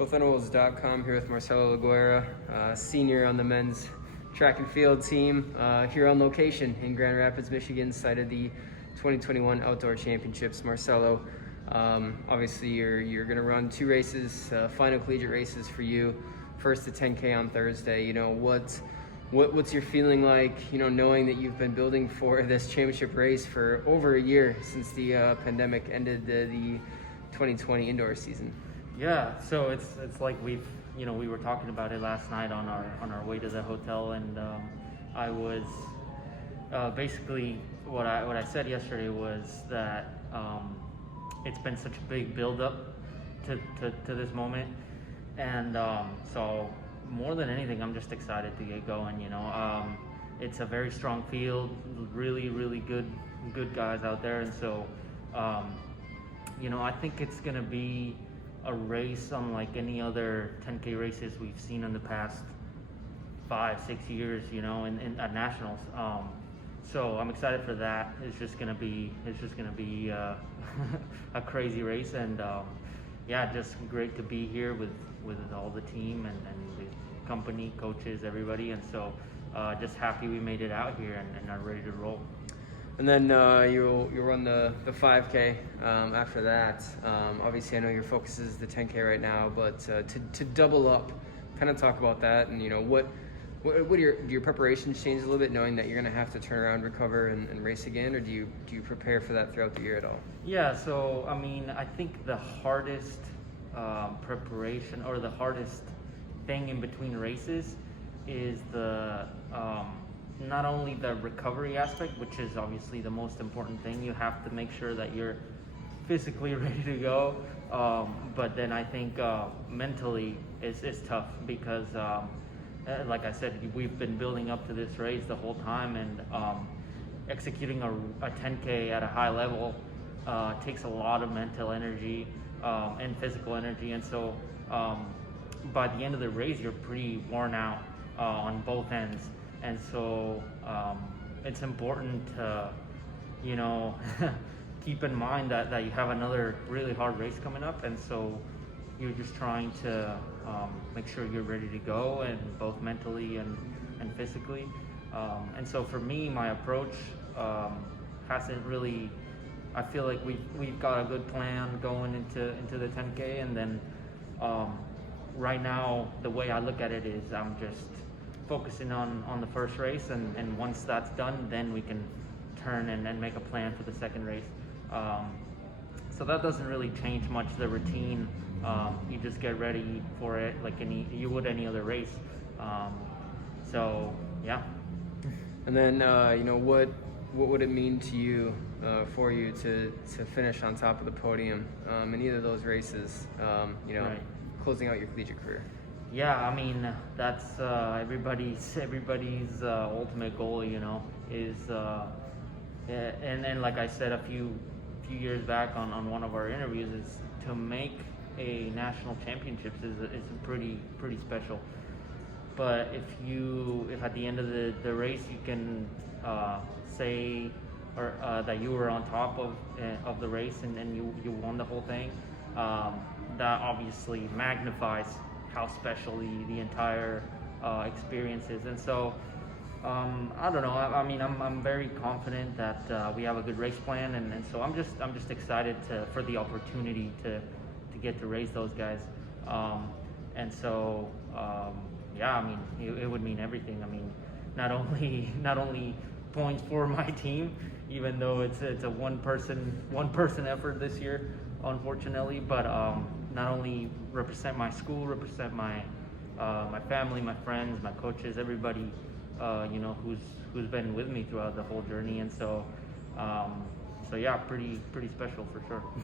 GoThunderWolves.com here with Marcelo Laguera, senior on the men's track and field team, here on location in Grand Rapids, Michigan, site of the 2021 Outdoor Championships. Marcelo, obviously you're going to run two races, final collegiate races for you. First the 10K on Thursday. You know, what's your feeling like, you know, knowing that you've been building for this championship race for over a year since the pandemic ended the 2020 indoor season? Yeah, so it's like we were talking about it last night on our way to the hotel, and I was basically what I said yesterday was that it's been such a big build up to this moment, and so more than anything, I'm just excited to get going. You know, it's a very strong field, really good guys out there, and so you know, I think it's gonna be a race unlike any other 10K races we've seen in the past 5-6 years, you know, at nationals. So I'm excited for that. It's just gonna be a crazy race, and yeah, just great to be here with all the team and the company, coaches, everybody, and so just happy we made it out here and are ready to roll. And then you'll run the 5K after that. Obviously, I know your focus is the 10K right now, but to double up, kind of talk about that, and you know what do your preparations change a little bit, knowing that you're going to have to turn around, recover, and race again, or do you prepare for that throughout the year at all? Yeah, so I mean, I think the hardest preparation or the hardest thing in between races is the not only the recovery aspect, which is obviously the most important thing. You have to make sure that you're physically ready to go, but then I think mentally it's tough because like I said, we've been building up to this race the whole time, and executing a 10K at a high level takes a lot of mental energy and physical energy, and so by the end of the race you're pretty worn out on both ends. And so it's important to, you know, keep in mind that you have another really hard race coming up, and so you're just trying to make sure you're ready to go, and both mentally and physically. And so for me, my approach hasn't really. I feel like we've got a good plan going into the 10K, and then right now the way I look at it is I'm just focusing on the first race, and once that's done, then we can turn and make a plan for the second race. So that doesn't really change much the routine. You just get ready for it like you would any other race. So yeah. And then you know, what would it mean to you for you to finish on top of the podium in either of those races? You know, right. Closing out your collegiate career. Yeah, I mean, that's everybody's ultimate goal, you know, is and like I said a few years back on one of our interviews, is to make a national championships is pretty special. But if at the end of the race you can say or that you were on top of the race and you won the whole thing, that obviously magnifies how special the entire experience is. And so I don't know, I mean, I'm very confident that we have a good race plan, and so I'm just excited for the opportunity to get to race those guys, and so yeah, I mean, it would mean everything. I mean, not only points for my team, even though it's a one person effort this year, unfortunately, but not only represent my school, represent my family, my friends, my coaches, everybody, you know, who's been with me throughout the whole journey, and so yeah, pretty special for sure.